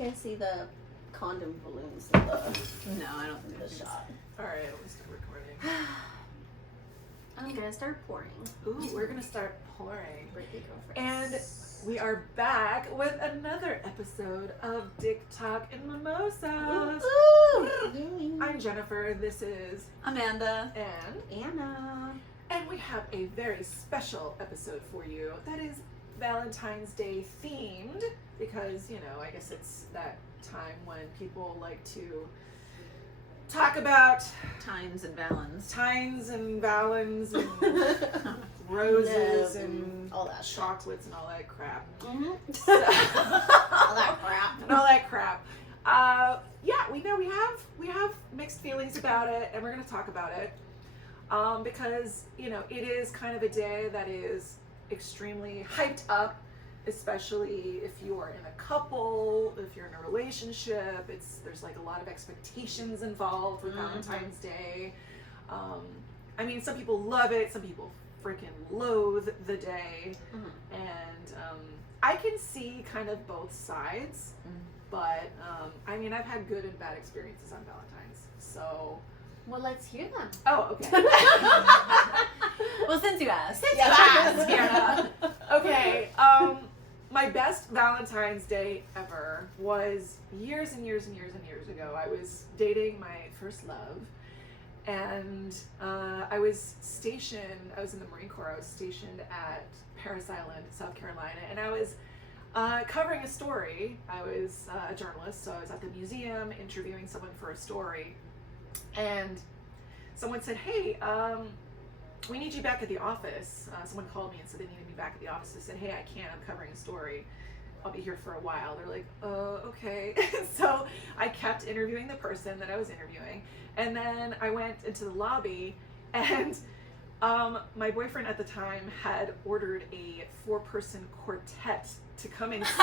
can see the condom balloons in No, I don't think the shot. Alright, let's start recording. I'm gonna start pouring. Ooh, we're gonna start pouring. Birthday girlfriend. And we are back with another episode of Dick Talk and Mimosas. Yay. I'm Jennifer, this is Amanda. Anne. Anna. And we have a very special episode for you that is Valentine's Day themed because, you know, I guess it's that time when people like to talk about Times and Valens. tines and valens and roses and all that chocolates and all that crap. Mm-hmm. So- all that crap. and all that crap. Yeah, we know we have mixed feelings about it, and we're going to talk about it because, you know, it is kind of a day that is extremely hyped up, especially if you are in a couple, if you're in a relationship. There's like a lot of expectations involved with Valentine's Day. I mean, some people love it, some people freaking loathe the day, and I can see kind of both sides. But, I mean, I've had good and bad experiences on Valentine's, so... Well, let's hear them. Oh, okay. Well, since you asked. Yeah. Okay, my best Valentine's Day ever was years and years and years and years ago. I was dating my first love, and I was in the Marine Corps. I was stationed at Parris Island, South Carolina, and I was... covering a story. I was a journalist, so I was at the museum interviewing someone for a story, and someone said, "Hey, we need you back at the office." Someone called me and said they needed me back at the office. I said, "Hey, I can't. I'm covering a story. I'll be here for a while." They're like, okay." So I kept interviewing the person that I was interviewing, and then I went into the lobby, and my boyfriend at the time had ordered a 4-person quartet to come and sing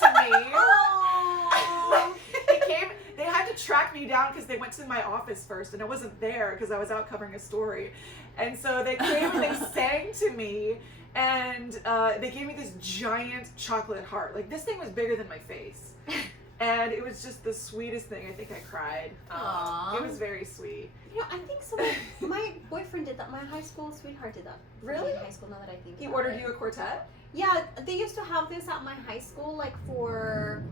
to me. They had to track me down because they went to my office first, and I wasn't there because I was out covering a story. And so they came and they sang to me, and they gave me this giant chocolate heart. Like, this thing was bigger than my face. And it was just the sweetest thing. I think I cried. It was very sweet. You know, I think my boyfriend did that. My high school sweetheart did that. Really? In high school, now that I think He about ordered it. you a quartet? Yeah, they used to have this at my high school, like for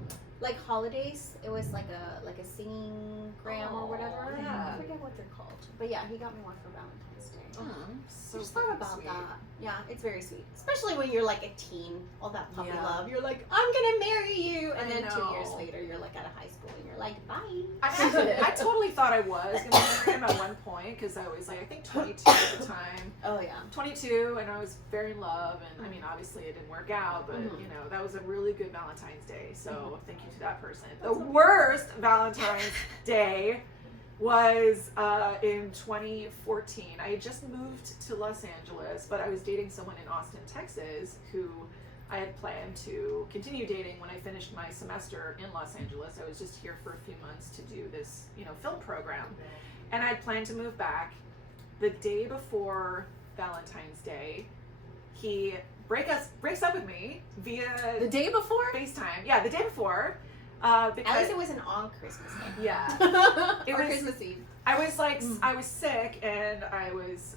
like holidays. It was like a singing gram or whatever. Yeah. I forget what they're called. But yeah, he got me one for Valentine's Day. So Just thought about sweet. that. Yeah, it's very sweet. Especially when you're like a teen, all that puppy Yeah. love. You're like, I'm gonna marry you, and I then 2 know. years later, you're like at a high school, and you're like, bye. I totally thought I was going to marry him at one point because I was like, I think 22 at the time. Oh yeah. 22, and I was very in love, and I mean, obviously it didn't work out, but you know, that was a really good Valentine's Day, so thank you to that person. The worst Valentine's Day was in 2014. I had just moved to Los Angeles, but I was dating someone in Austin, Texas, who I had planned to continue dating when I finished my semester in Los Angeles. I was just here for a few months to do this, you know, film program, and I'd planned to move back. The day before Valentine's Day, he breaks up with me via The day before? FaceTime. Yeah, the day before. At Because least it wasn't on Christmas Day. yeah, Or was- Christmas Eve. I was like, I was sick, and I was,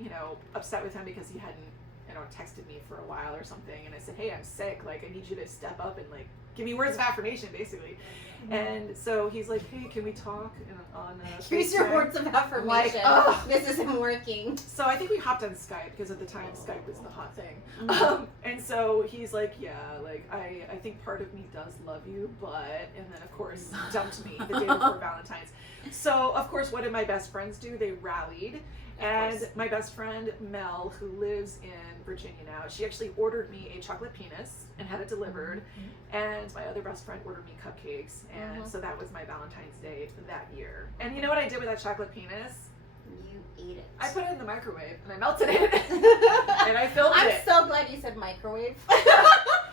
you know, upset with him because he hadn't, you know, texted me for a while or something. And I said, "Hey, I'm sick. Like, I need you to step up and like give me words of affirmation, basically." And so he's like, "Hey, can we talk on Here's your FaceTime?" words of affirmation. Like, ugh. This isn't working. So I think we hopped on Skype because at the time Skype was the hot thing. And so he's like, "Yeah, like I think part of me does love you, but," and then of course dumped me the day before Valentine's. So of course, what did my best friends do? They rallied. And my best friend Mel, who lives in Virginia now, she actually ordered me a chocolate penis and had it delivered. And my other best friend ordered me cupcakes, and so that was my Valentine's Day that year. And you know what I did with that chocolate penis? You ate it. I put it in the microwave and I melted it and I filmed I'm it. so glad you said microwave.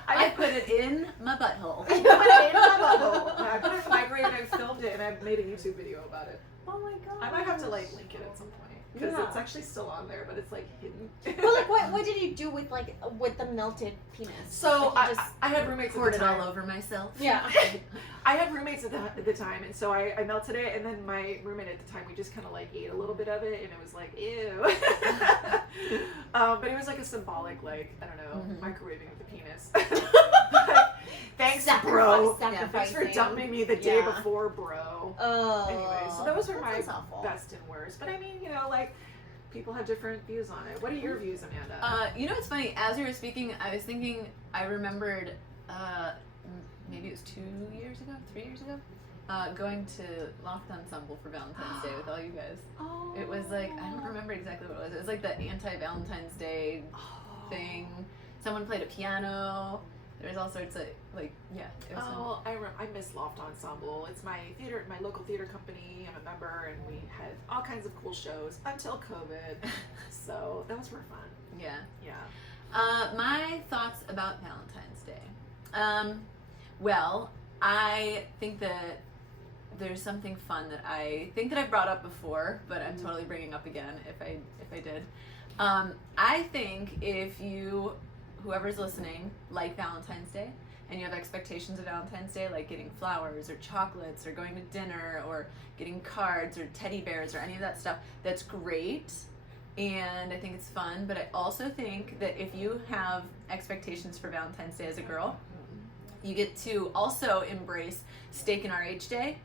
I put it in my butthole. I put it in my butthole. I put it in the microwave and I filmed it, and I made a YouTube video about it. Oh my god. I might have to like link it at some point. because Yeah. it's actually still on there, but it's like hidden. But like, what did you do with with the melted penis? So Like, you just I had roommates Poured at it the all time. over myself. yeah. I had roommates at the time, and so I melted it, and then my roommate at the time, we just kind of like ate a little bit of it, and it was like, ew. But it was like a symbolic, like, I don't know, microwaving of the penis. But thanks, bro. Thanks for dumping me the day Yeah. before, bro. Oh. Anyway, so those were that my sounds awful. best and worst. But I mean, you know, like, people have different views on it. What are your views, Amanda? You know what's funny? As you were speaking, I was thinking, I remembered, maybe it was 3 years ago, going to Loft Ensemble for Valentine's Day with all you guys. Oh. It was like, I don't remember exactly what it was. It was like the anti-Valentine's Day thing. Someone played a piano. There was all sorts of, like, yeah. It was fun. Oh, I miss Loft Ensemble. It's my local theater company. I'm a member, and we had all kinds of cool shows until COVID. So those were fun. Yeah. Yeah. My thoughts about Valentine's Day. Well, I think that there's something fun that I think that I've brought up before, but I'm totally bringing up again if I did. I think if you, whoever's listening, like Valentine's Day, and you have expectations of Valentine's Day, like getting flowers or chocolates or going to dinner or getting cards or teddy bears or any of that stuff, that's great. And I think it's fun, but I also think that if you have expectations for Valentine's Day as a girl, you get to also embrace Steak and RH Day.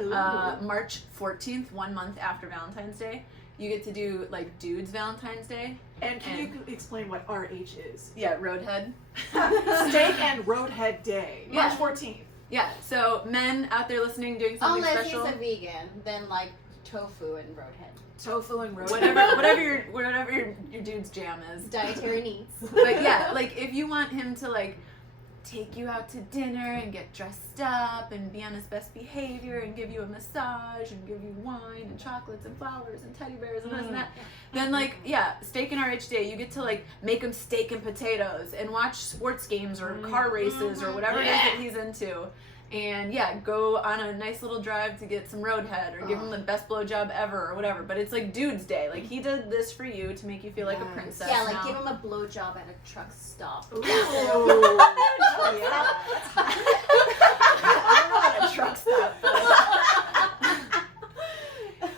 March 14th, 1 month after Valentine's Day. You get to do like Dude's Valentine's Day. And can you explain what RH is? Yeah, Roadhead. Steak and Roadhead Day, Yeah. March 14th. Yeah, so men out there listening doing something Unless special. he's a vegan, then like tofu and roadhead. Tofu and Roadhead. whatever your dude's jam is. Dietary needs. But yeah, like if you want him to like take you out to dinner and get dressed up and be on his best behavior and give you a massage and give you wine and chocolates and flowers and teddy bears and this and that, then like, yeah, Steak and RH Day, you get to like make him steak and potatoes and watch sports games or car races or whatever it is that he's into. And yeah, go on a nice little drive to get some Roadhead or give him the best blowjob ever or whatever. But it's like Dude's Day. Like he did this for you to make you feel like a princess. Yeah, like now. give him a blowjob at a truck stop. Ooh. Oh, yeah. I don't know what a truck stop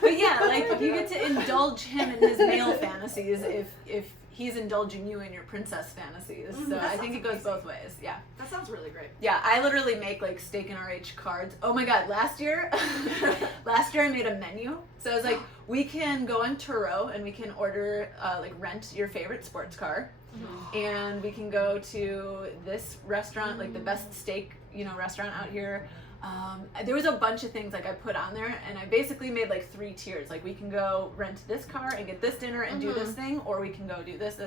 But yeah, like you get to indulge him in his male fantasies if he's indulging you in your princess fantasies. So I think it goes both ways. Yeah. That sounds really great. Yeah, I literally make like Steak and RH cards. Oh my god, last year I made a menu. So I was like, we can go on Turo and we can order like rent your favorite sports car. And we can go to this restaurant, like the best steak, restaurant out here. There was a bunch of things like I put on there, and I basically made like 3 tiers. Like we can go rent this car and get this dinner and do this thing, or we can go do this,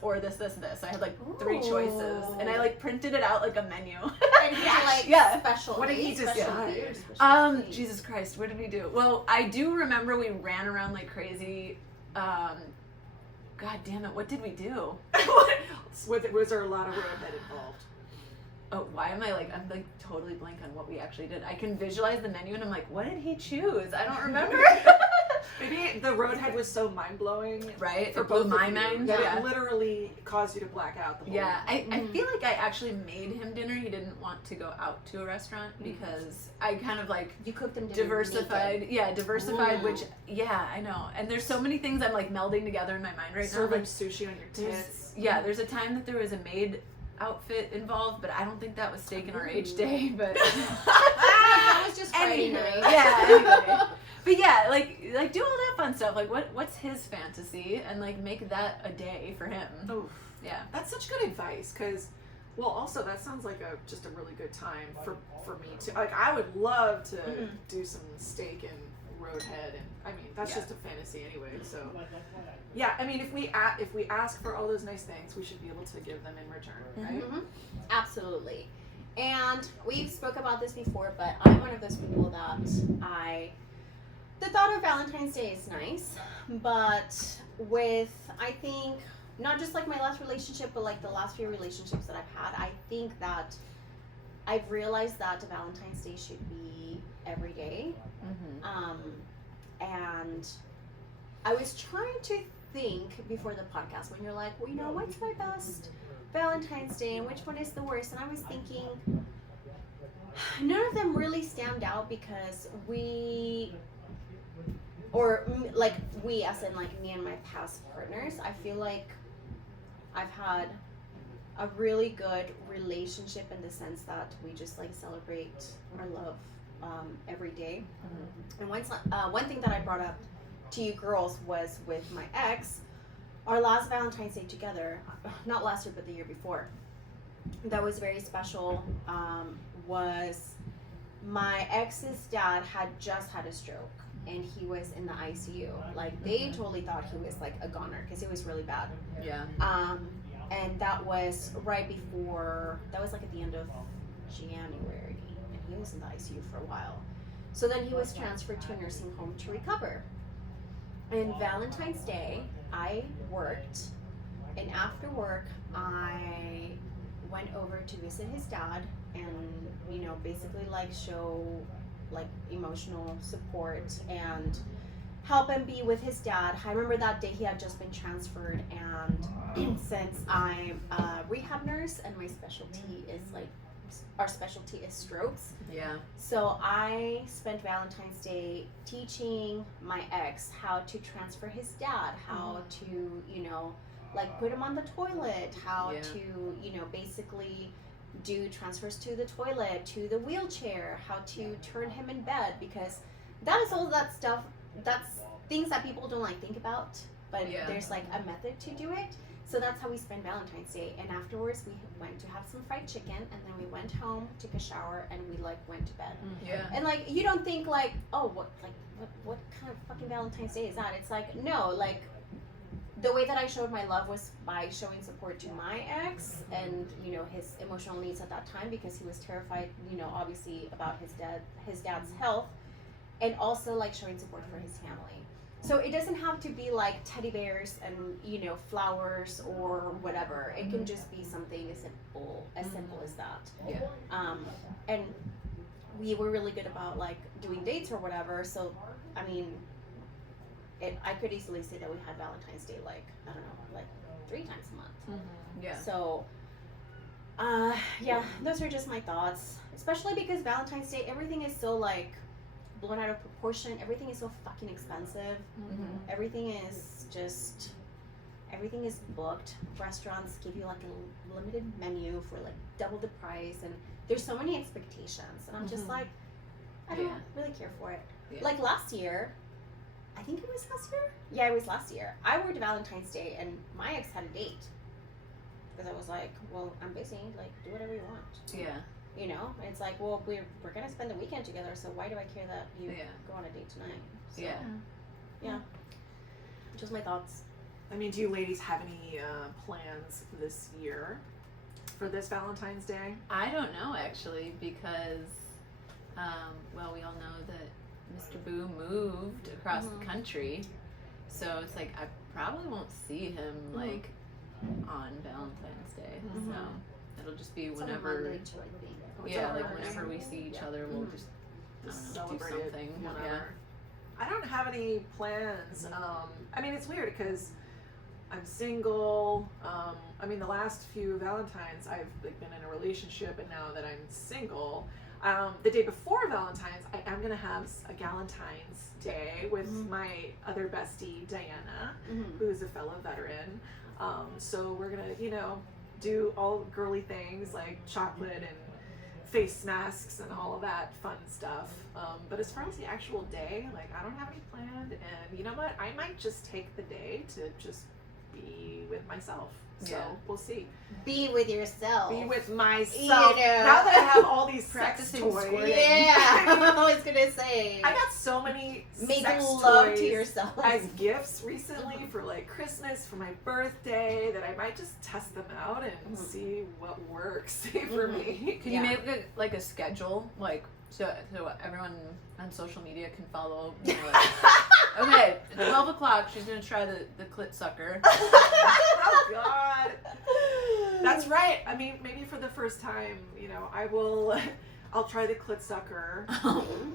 or this. I had like 3 choices, and I like printed it out like a menu. And he like Yeah. special. What did he special decide? beer, special tea. Jesus Christ, what did we do? Well, I do remember we ran around like crazy. God damn it, what did we do? Was there a lot of Roadhead involved? Oh, I'm like totally blank on what we actually did. I can visualize the menu and I'm like, what did he choose? I don't remember. Maybe the Roadhead was so mind-blowing. Right? For It blew both my of you mind. that Yeah. it literally caused you to black out the whole Yeah, I feel like I actually made him dinner. He didn't want to go out to a restaurant because I kind of like You cooked them dinner diversified. naked. Yeah, diversified, Ooh. which, yeah, I know. And there's so many things I'm like melding together in my mind right Serving now. sushi on your tits. There's a time that there was a maid outfit involved, but I don't think that was Steak and RH Day, but That was just Friday Anyway, night. yeah, anyway. But yeah, like do all that fun stuff. Like what's his fantasy, and like make that a day for him. Oof. Yeah. That's such good advice, because, well, also that sounds like just a really good time for me to, like, I would love to do some steak and Roadhead, and I mean that's just a fantasy anyway. So yeah, I mean if we ask for all those nice things, we should be able to give them in return, right? Mhm. Absolutely. And we've spoke about this before, but I'm one of those people that the thought of Valentine's Day is nice, but with, I think, not just like my last relationship, but like the last few relationships that I've had, I think that I've realized that Valentine's Day should be every day. Mm-hmm. And I was trying to think before the podcast when you're like, well, you know, what's my best Valentine's Day and which one is the worst? And I was thinking, none of them really stand out because we as in like me and my past partners, I feel like I've had a really good relationship in the sense that we just like celebrate our love every day. And one thing that I brought up to you girls was with my ex, our last Valentine's Day together, not last year but the year before, that was very special. Was my ex's dad had just had a stroke and he was in the ICU. Like they totally thought he was like a goner because it was really bad. Yeah. And that was right before, that was like at the end of January, and he was in the ICU for a while. So then he was transferred to a nursing home to recover. And Valentine's Day, I worked, and after work, I went over to visit his dad and, you know, basically like show like emotional support and help him be with his dad. I remember that day he had just been transferred, and since I'm a rehab nurse and my specialty is like, our specialty is strokes. Yeah. So I spent Valentine's Day teaching my ex how to transfer his dad, how to, you know, like put him on the toilet, how to, you know, basically do transfers to the toilet, to the wheelchair, how to turn him in bed, because that is all that stuff. That's things that people don't like think about, but there's like a method to do it. So that's how we spent Valentine's Day. And afterwards we went to have some fried chicken, and then we went home, took a shower, and we like went to bed. Yeah. And like you don't think like, oh, what kind of fucking Valentine's Day is that? It's like, no, like the way that I showed my love was by showing support to my ex and, you know, his emotional needs at that time, because he was terrified, you know, obviously about his dad's health, and also like showing support for his family. So it doesn't have to be like teddy bears and, you know, flowers or whatever. It can just be something as simple as that. Yeah. And we were really good about like doing dates or whatever. So I mean, I could easily say that we had Valentine's Day like, I don't know, like 3 times a month. Yeah. So yeah, those are just my thoughts. Especially because Valentine's Day, everything is so like blown out of proportion. Everything is so fucking expensive. Everything is booked. Restaurants give you like a limited menu for like double the price, and there's so many expectations, and I'm just like, I don't really care for it. Like last year, I think it was last year? Yeah, it was last year. I worked Valentine's Day and my ex had a date. Because I was like, well, I'm busy, like do whatever you want. Yeah. You know? And it's like, well, we're gonna spend the weekend together, so why do I care that you go on a date tonight? So, yeah. Just my thoughts. I mean, do you ladies have any plans this year for this Valentine's Day? I don't know actually, because well, we all know that Mr. Boo moved across the country, so it's like I probably won't see him like on Valentine's Day. So it'll just be whenever. Whenever we see each other, we'll just celebrate do something. Whenever. I don't have any plans. I mean, it's weird because I'm single. I mean, the last few Valentines I've like been in a relationship, and now that I'm single, the day before Valentine's, I am gonna have a Galentine's Day with my other bestie Diana, who's a fellow veteran. So we're gonna, you know, do all girly things like chocolate and face masks and all of that fun stuff. But as far as the actual day, like I don't have any planned, and you know what? I might just take the day to just be with myself. So we'll see. Be with yourself. Be with myself. You know. Now that I have all these sex Practicing toys. squirting. Yeah, I was gonna say. I got so many Make sex love toys to yourself as gifts recently for like Christmas, for my birthday, that I might just test them out and see what works for me. Can you make like a schedule, like so everyone on social media can follow? You know, like, okay, at 12 o'clock, she's gonna try the clit sucker. Oh God, that's right. I mean, maybe for the first time, you know, I'll try the clit sucker,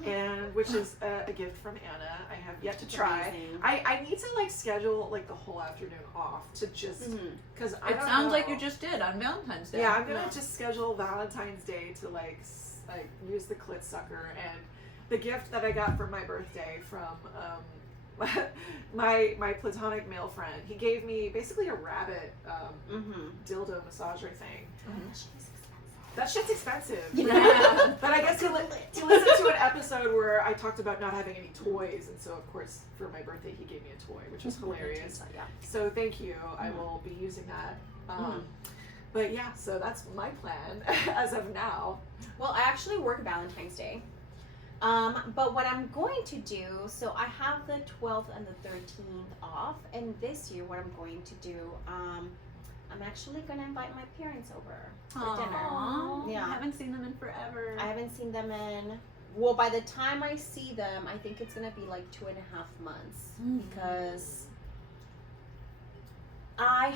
and which is a gift from Anna. I have yet to try. Amazing. I need to like schedule like the whole afternoon off to just because It sounds like you just did on Valentine's Day. Yeah, I'm gonna just schedule Valentine's Day to like use the clit sucker. And the gift that I got for my birthday from my platonic male friend, he gave me basically a rabbit dildo massager thing. That shit's expensive. Yeah. But I guess he listened to an episode where I talked about not having any toys, and so of course for my birthday he gave me a toy, which was hilarious. Yeah. So thank you. I will be using that. But yeah, so that's my plan as of now. Well, I actually work Valentine's Day. But what I'm going to do, so I have the 12th and the 13th off, and this year what I'm going to do, I'm actually going to invite my parents over for dinner. Yeah. I haven't seen them in forever. I haven't seen them in, well, by the time I see them, I think it's going to be like 2.5 months because I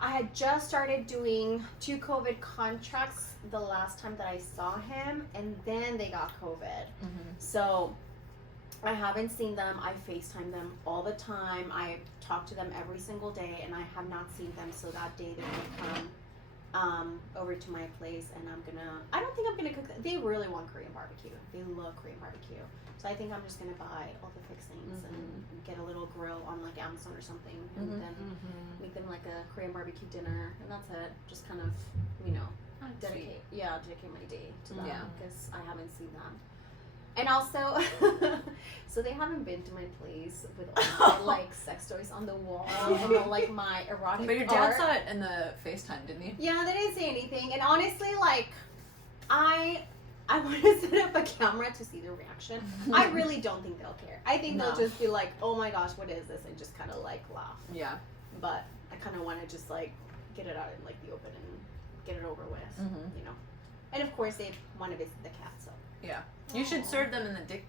had just started doing 2 COVID contracts the last time that I saw him, and then they got COVID. So I haven't seen them. I FaceTime them all the time. I talk to them every single day, and I have not seen them. So that day they're gonna come over to my place, and I don't think I'm gonna cook. They really want Korean barbecue. They love Korean barbecue. So I think I'm just gonna buy all the fixings and get a little grill on like Amazon or something, and then make them like a Korean barbecue dinner, and that's it. Just kind of, dedicate my day to them because I haven't seen them. And also, so they haven't been to my place with all my like sex toys on the wall and all, like my erotic But your dad art. saw it in the FaceTime, didn't he? Yeah, they didn't say anything. And honestly, like, I want to set up a camera to see their reaction. I really don't think they'll care. I think they'll just be like, oh my gosh, what is this? And just kind of like laugh. Yeah. But I kind of want to just like get it out in like the open and get it over with, And of course, they want to visit the cat, so. Yeah. You should serve them in the dick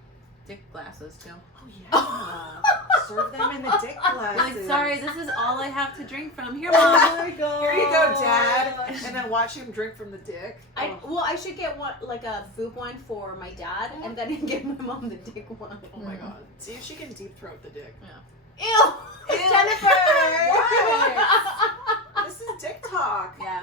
glasses too. Oh yeah. Serve them in the dick glasses. Like, sorry, this is all I have to drink from. Here, Oh Mom. my god. Here you go, Dad. And then watch him drink from the dick. I should get one, like a boob one for my dad, and then get my mom the dick one. Oh my god. See if she can deep throat the dick. Ew! Ew. Jennifer! What? This is dick talk. Yeah.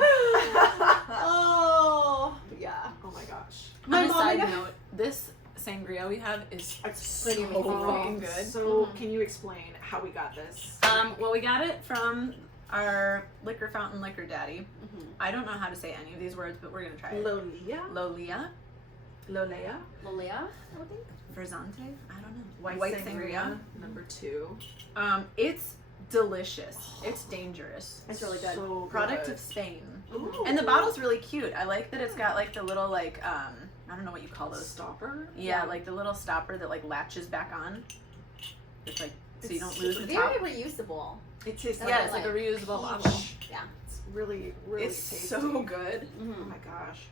Oh, yeah. Oh my gosh. My On a mom side and note, this sangria we have is It's pretty amazing. fucking good. So, can you explain how we got this? Well, we got it from our liquor fountain liquor daddy. I don't know how to say any of these words, but we're gonna try it. Lolia? Lolia. Lolea? Lolia, I would think. Versante? I don't know. White sangria. Number 2. It's delicious. It's dangerous. It's really good. So Product good. of Spain. Ooh. And the bottle's really cute. I like that it's got like the little like I don't know what you call those. Stopper? Yeah, like the little stopper that like latches back on. It's like so you don't lose the Very top. reusable. It tastes Yeah, like it's like a like reusable peach. bottle. Yeah. It's really, really It's tasty. so good. Oh my gosh.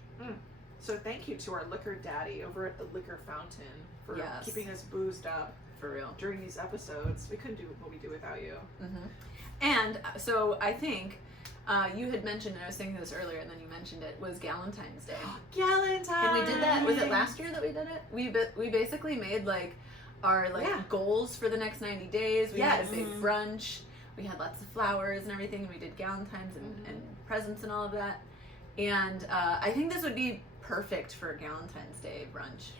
So thank you to our liquor daddy over at the Liquor Fountain for Yes. keeping us boozed up For real. during these episodes. We couldn't do what we do without you. And so I think you had mentioned, and I was thinking this earlier, and then you mentioned it, was Galentine's Day. Galentine! And we did that, was it last year that we did it? We basically made like our goals for the next 90 days. We had a big brunch. We had lots of flowers and everything, and we did Galentine's and presents and all of that. And I think this would be perfect for a Galentine's Day brunch.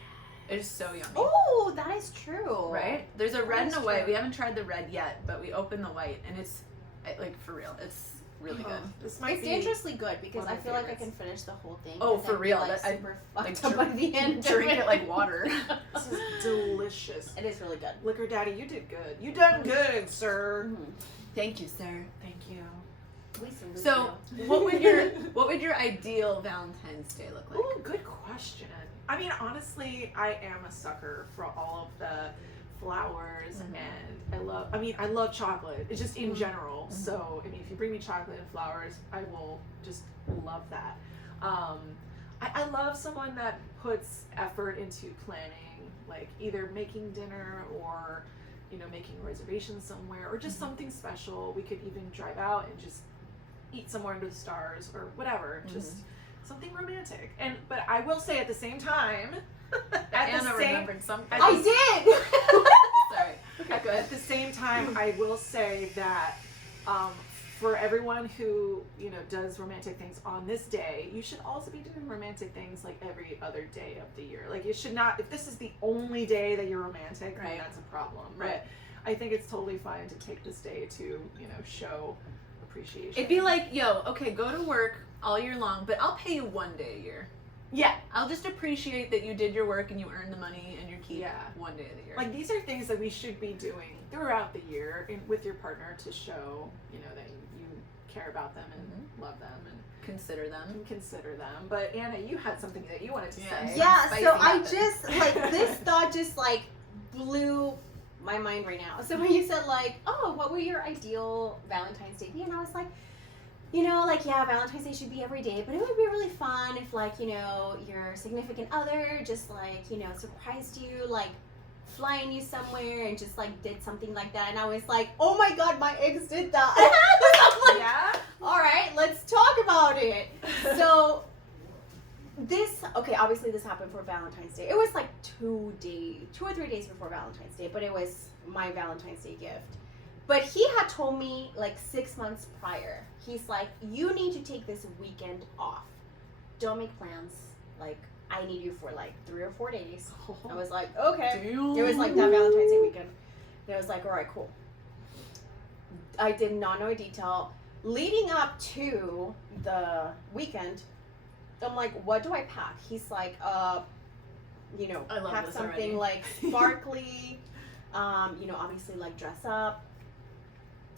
It's so yummy. Oh, that is true. Right? There's a red and is a white. true. We haven't tried the red yet, but we opened the white, and it's like for real. It's really good. This might It's be dangerously good because one of I my feel like I favorites. can finish the whole thing. Oh, and for then be, real. Like, I- super like, fucked up by the end. Drink it like water. This is delicious. It is really good. Liquor daddy, you did good. You done good, sir. Thank you, sir. Thank you. We salute So, you. what would your ideal Valentine's Day look like? Ooh, good question. I mean, honestly, I am a sucker for all of the flowers and I love chocolate. It's just in general. So, I mean, if you bring me chocolate and flowers, I will just love that. I love someone that puts effort into planning, like either making dinner or, making reservations somewhere or just something special. We could even drive out and just eat somewhere under the stars or whatever. Just something romantic. But I will say at the same time, Anna remembered something. I did. Sorry. Okay, go ahead. at the same time, I will say that for everyone who, you know, does romantic things on this day, you should also be doing romantic things like every other day of the year. Like, it should not, if this is the only day that you're romantic, then that's a problem. Right. But I think it's totally fine to take this day to, you know, show appreciation. It'd be like, yo, okay, go to work all year long, but I'll pay you one day a year. Yeah. I'll just appreciate that you did your work and you earned the money and your keep Yeah. one day of the year. Like, these are things that we should be doing throughout the year with your partner to show, you know, that you care about them and love them and consider them. consider them. But Anna, you had something that you wanted to say. Yeah, Spicy so I happens. just, like, this thought just, like, blew my mind right now. So when you said, like, oh, what would your ideal Valentine's Day be? And I was like, you know, like, yeah, Valentine's Day should be every day, but it would be really fun if, like, you know, your significant other just, like, you know, surprised you, like, flying you somewhere and just, like, did something like that. And I was like, oh my god, my ex did that. I'm like, Yeah? all right, let's talk about it. So this, okay, obviously this happened for Valentine's Day. It was like 2 or 3 days before Valentine's Day, but it was my Valentine's Day gift. But he had told me like 6 months prior, he's like, you need to take this weekend off. Don't make plans. Like, I need you for like 3 or 4 days. I was like, okay. It was like that Valentine's Day weekend. And I was like, all right, cool. I did not know a detail. Leading up to the weekend, I'm like, what do I pack? He's like, you know, I love pack this something already. like sparkly, you know, obviously like dress up.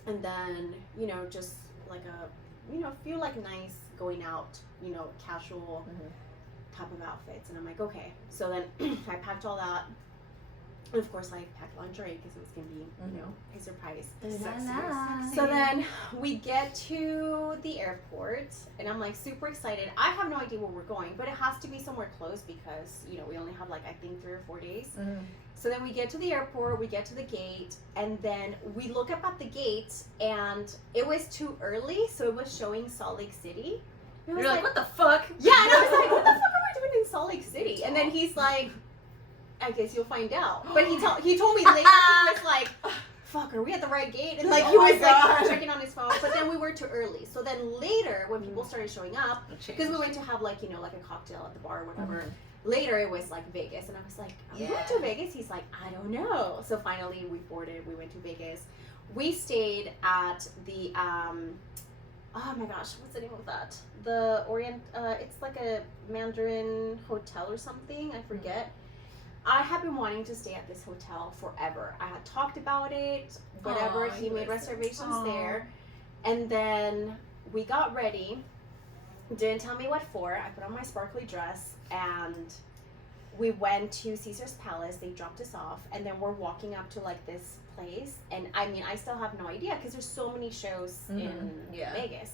And then, you know, just like a, you know, feel like nice going out, you know, casual type of outfits. And I'm like, okay. So then I packed all that. And of course, I packed lingerie because it was going to be, you know, a surprise. Sexy. So then we get to the airport, and I'm like super excited. I have no idea where we're going, but it has to be somewhere close because, you know, we only have like, I think 3 or 4 days. So then we get to the airport, we get to the gate, and then we look up at the gate, and it was too early, so it was showing Salt Lake City. And I You're was like, what the fuck? yeah, and I was like, what the fuck are we doing in Salt Lake City? And then he's like, I guess you'll find out. But he told me later, he was like, fuck, are we at the right gate? And like, Oh he my was God. like checking on his phone. But then we were too early. So then later, when people started showing up, because we went to have like, you know, like a cocktail at the bar or whatever. Later, it was like Vegas. And I was like, are we going to Vegas? He's like, I don't know. So finally, we boarded. We went to Vegas. We stayed at the, oh my gosh, what's the name of that? The Orient, it's like a Mandarin hotel or something. I forget. I have been wanting to stay at this hotel forever. I had talked about it, whatever. He made reservations there. And then we got ready. Didn't tell me what for. I put on my sparkly dress and we went to Caesar's Palace. They dropped us off. And then we're walking up to like this place. And I mean, I still have no idea because there's so many shows in Vegas.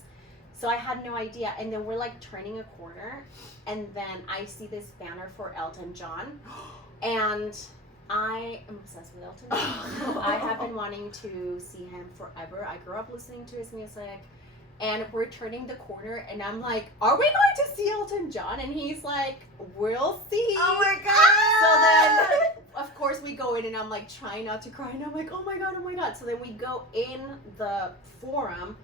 So I had no idea. And then we're like turning a corner. And then I see this banner for Elton John. And I am obsessed with Elton John. I have been wanting to see him forever. I grew up listening to his music. And we're turning the corner, and I'm like, are we going to see Elton John? And he's like, we'll see. Oh my God! So then, of course, we go in, and I'm like trying not to cry. And I'm like, oh my God, oh my God. So then we go in the forum,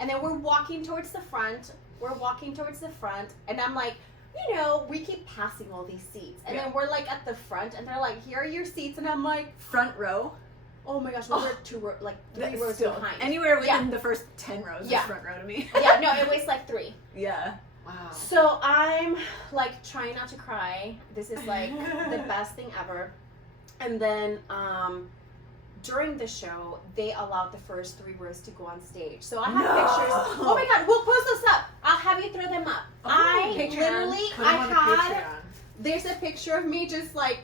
and then we're walking towards the front. And I'm like, you know, we keep passing all these seats. And then we're like at the front, and they're like, here are your seats. And I'm like, Front row? oh my gosh, we were 3 rows behind. Anywhere within the first 10 rows is front row to me. Yeah, no, it was like 3. Yeah. Wow. So I'm like trying not to cry. This is like the best thing ever. And then during the show, they allowed the first 3 rows to go on stage. So I have pictures. Oh my God, we'll post those up. I'll have you throw them up. There's a picture of me just like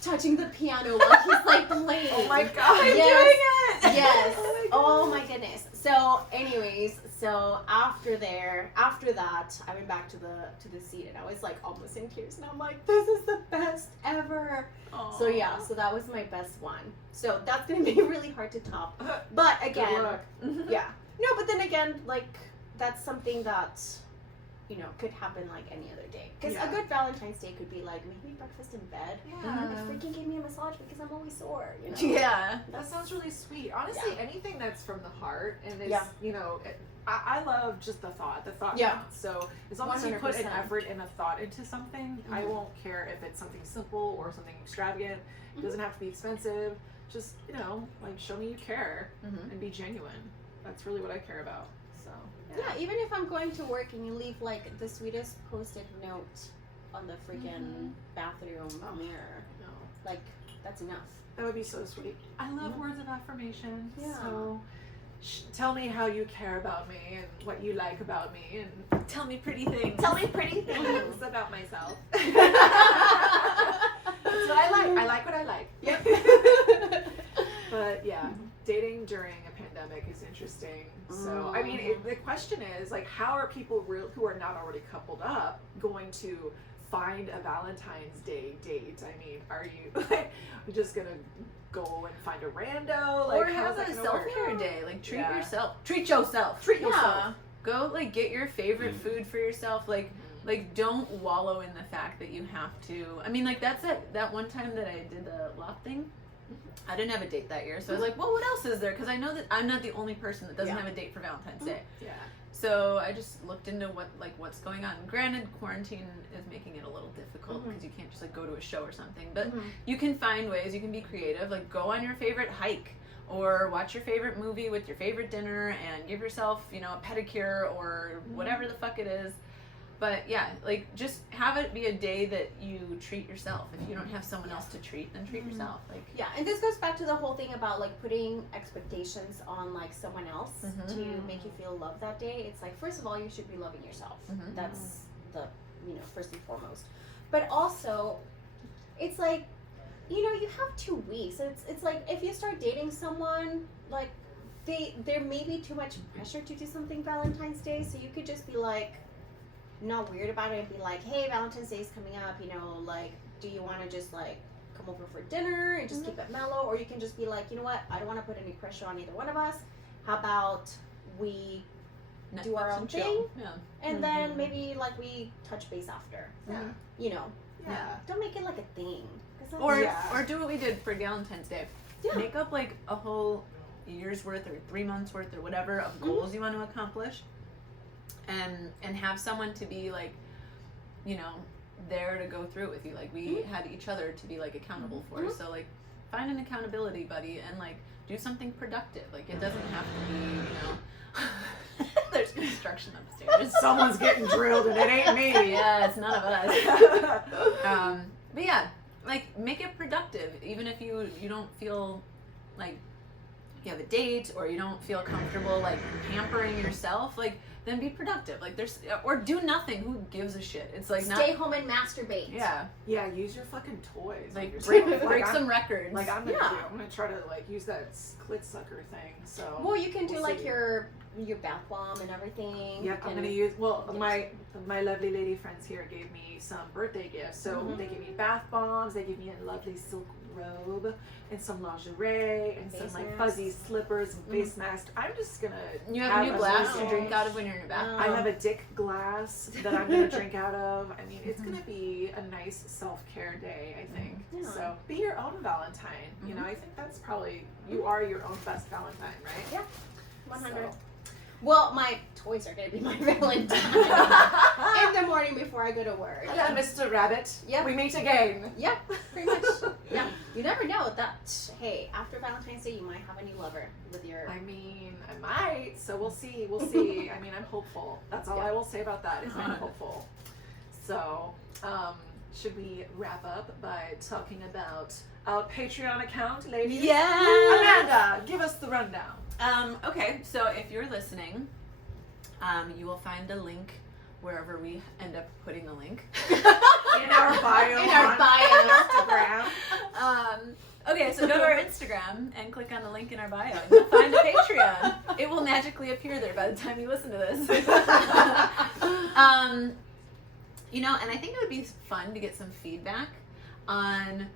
touching the piano while he's like playing. Oh my God. I'm doing it! Yes. Oh Oh my goodness. So anyways, so after that, I went back to the seat and I was like almost in tears and I'm like, this is the best ever. Aww. So yeah, so that was my best one. So that's gonna be really hard to top. But again, Good luck. yeah. No, but then again, like that's something that could happen like any other day. Because Yeah. a good Valentine's Day could be like maybe breakfast in bed. Yeah. It freaking gave me a massage because I'm always sore. Yeah. That sounds really sweet. Honestly, Yeah. anything that's from the heart and is, Yeah. I love just the thought. The thought Yeah. counts. So as long as you put an 100%. effort and a thought into something, I Mhm. won't care if it's something simple or something extravagant. It doesn't have to be expensive. Just, like show me you care Mhm. and be genuine. That's really what I care about. So, Yeah, even if I'm going to work and you leave like the sweetest post-it note on the freaking bathroom mirror, No. like that's enough. That would be so sweet. I love Yeah. words of affirmation. Yeah. So tell me how you care about me and what you like about me and Tell me pretty things. tell me pretty things about myself. That's what I like. I like what I like. Yep. But yeah, dating during a pandemic is interesting. So, I mean, the question is, like, how are people who are not already coupled up going to find a Valentine's Day date? I mean, are you like, just gonna go and find a rando? Like, Or how's have that a gonna self-care work? day. Like, treat Yeah. yourself. Treat yourself. Treat Yeah. yourself. Go, like, get your favorite food for yourself. Like, don't wallow in the fact that you have to. I mean, like, that's that one time that I did the lot thing. I didn't have a date that year. So I was like, well, what else is there? Because I know that I'm not the only person that doesn't Yeah. have a date for Valentine's Day. Yeah. So I just looked into what's going on. Granted, quarantine is making it a little difficult because you can't just like go to a show or something. But you can find ways. You can be creative. Like go on your favorite hike, or watch your favorite movie with your favorite dinner, and give yourself a pedicure or whatever the fuck it is. But yeah, like just have it be a day that you treat yourself. If you don't have someone else to treat, then treat yourself. Like Yeah, and this goes back to the whole thing about like putting expectations on like someone else to make you feel loved that day. It's like, first of all, you should be loving yourself. That's the first and foremost. But also, it's like, you have 2 weeks. It's like if you start dating someone, like there may be too much pressure to do something Valentine's Day, so you could just be like not weird about it and be like, hey, Valentine's Day is coming up, like, do you want to just like come over for dinner and just keep it mellow? Or you can just be like, you know what, I don't want to put any pressure on either one of us. How about we do our Netflix own and thing, chill. Yeah. and then maybe like we touch base after. Yeah. Yeah. Don't make it like a thing. 'Cause that's- Or Yeah. or do what we did for Valentine's Day. Yeah. Make up like a whole year's worth or 3 months worth or whatever of goals you want to accomplish, and have someone to be like, there to go through it with you. Like we had each other to be like accountable for. So like find an accountability buddy and like do something productive. Like it doesn't have to be, there's construction upstairs. Someone's getting drilled and it ain't me. Yeah, it's none of us. But yeah, like make it productive, even if you don't feel like you have a date or you don't feel comfortable like pampering yourself. Like then be productive. Like or do nothing. Who gives a shit? It's like stay home and masturbate. Yeah, Yeah, use your fucking toys. like yourself. break I'm- some records. Like I'm gonna Yeah. do. I'm gonna try to like use that clit sucker thing. So. Well, you can do We'll like see. your bath bomb and everything. Yep, You I'm can- gonna use. Well, Yes. my lovely lady friends here gave me some birthday gifts. So they gave me bath bombs. They gave me a lovely silk robe and some lingerie and some Face like mask. fuzzy slippers and face mask. I'm just gonna. You have a new glass to massage. drink out of when you're in your bathroom. I have a dick glass that I'm gonna drink out of. I mean, it's gonna be a nice self-care day, I think. Yeah. So be your own Valentine. You know, I think that's probably you are your own best Valentine, right? Yeah. 100. So- Well, my toys are gonna be my Valentine in the morning before I go to work. Hello, Mr. Rabbit. Yep. We meet again. Yeah, pretty much. Yeah, you never know that. Hey, after Valentine's Day, you might have a new lover with your. I mean, I might. So we'll see. We'll see. I mean, I'm hopeful. That's all I will say about that is I'm hopeful. So, should we wrap up by talking about our Patreon account, ladies? Yeah. Amanda, give us the rundown. Okay, so if you're listening, you will find a link wherever we end up putting the link. In our bio. In our on bio. Instagram. Okay, so go to our Instagram and click on the link in our bio, and you'll find a Patreon. It will magically appear there by the time you listen to this. And I think it would be fun to get some feedback on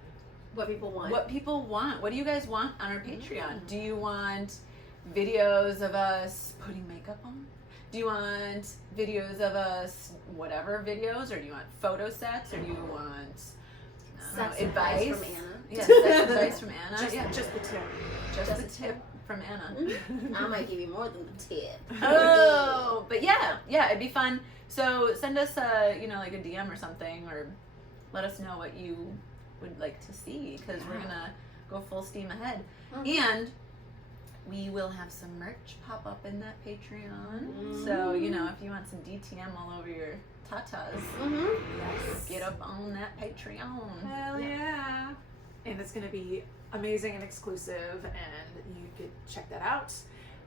What people want. what people want. What do you guys want on our Patreon? Do you want videos of us putting makeup on? Do you want videos of us, whatever videos, or do you want photo sets, or do you want Sex advice from Anna. Yes, sex advice from Anna. Just the tip. Just the tip from Anna. I might give you more than the tip. Oh, but yeah, it'd be fun. So send us a, like a DM or something, or let us know what you would like to see, because we're gonna go full steam ahead. And we will have some merch pop up in that Patreon. So, if you want some DTM all over your tatas, Yes. get up on that Patreon. Hell yeah. And it's going to be amazing and exclusive, and you could check that out.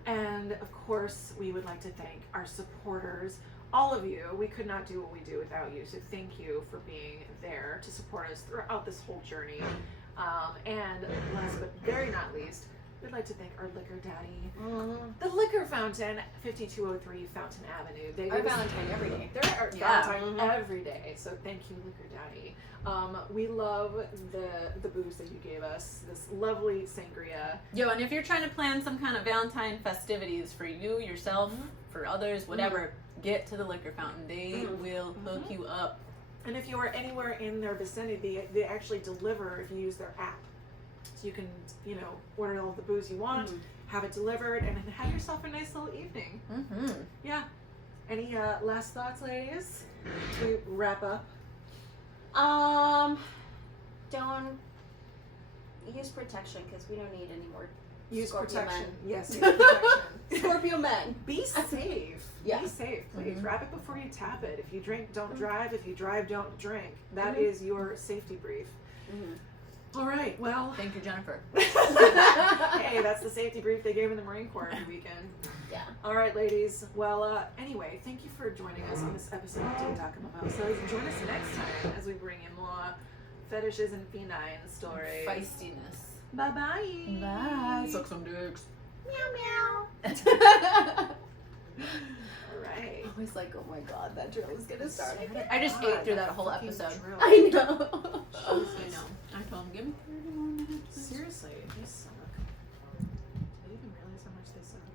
And of course, we would like to thank our supporters, all of you. We could not do what we do without you, so thank you for being there to support us throughout this whole journey. And last but very not least, we'd like to thank our liquor daddy, the Liquor Fountain, 5203 Fountain Avenue. They Our give us- Valentine every day. They're our Yeah. Valentine every day, so thank you, Liquor Daddy. We love the booze that you gave us, this lovely sangria. Yo, and if you're trying to plan some kind of Valentine festivities for you, yourself, for others, whatever, get to the Liquor Fountain. They will hook you up. And if you are anywhere in their vicinity, they actually deliver if you use their app. So you can, order all the booze you want, have it delivered, and then have yourself a nice little evening. Yeah. Any last thoughts, ladies, to wrap up? Don't use protection, because we don't need any more Use Scorpio protection. men. Yes, use protection. Scorpio men. Be safe. Yeah. Be safe, please. Wrap it before you tap it. If you drink, don't drive. If you drive, don't drink. That is your safety brief. All right. Well, Thank you, Jennifer. hey, that's the safety brief they gave in the Marine Corps every weekend. Yeah. All right, ladies. Well, anyway, thank you for joining us on this episode of Deep Talk About. So join us next time as we bring in more fetishes and feline stories. Feistiness. Bye-bye. Bye. Suck some dicks. Meow meow. All right. I was like, oh my god, that drill is gonna start again. I just ate through that whole episode. I know. I know. I told him, give me 30 more.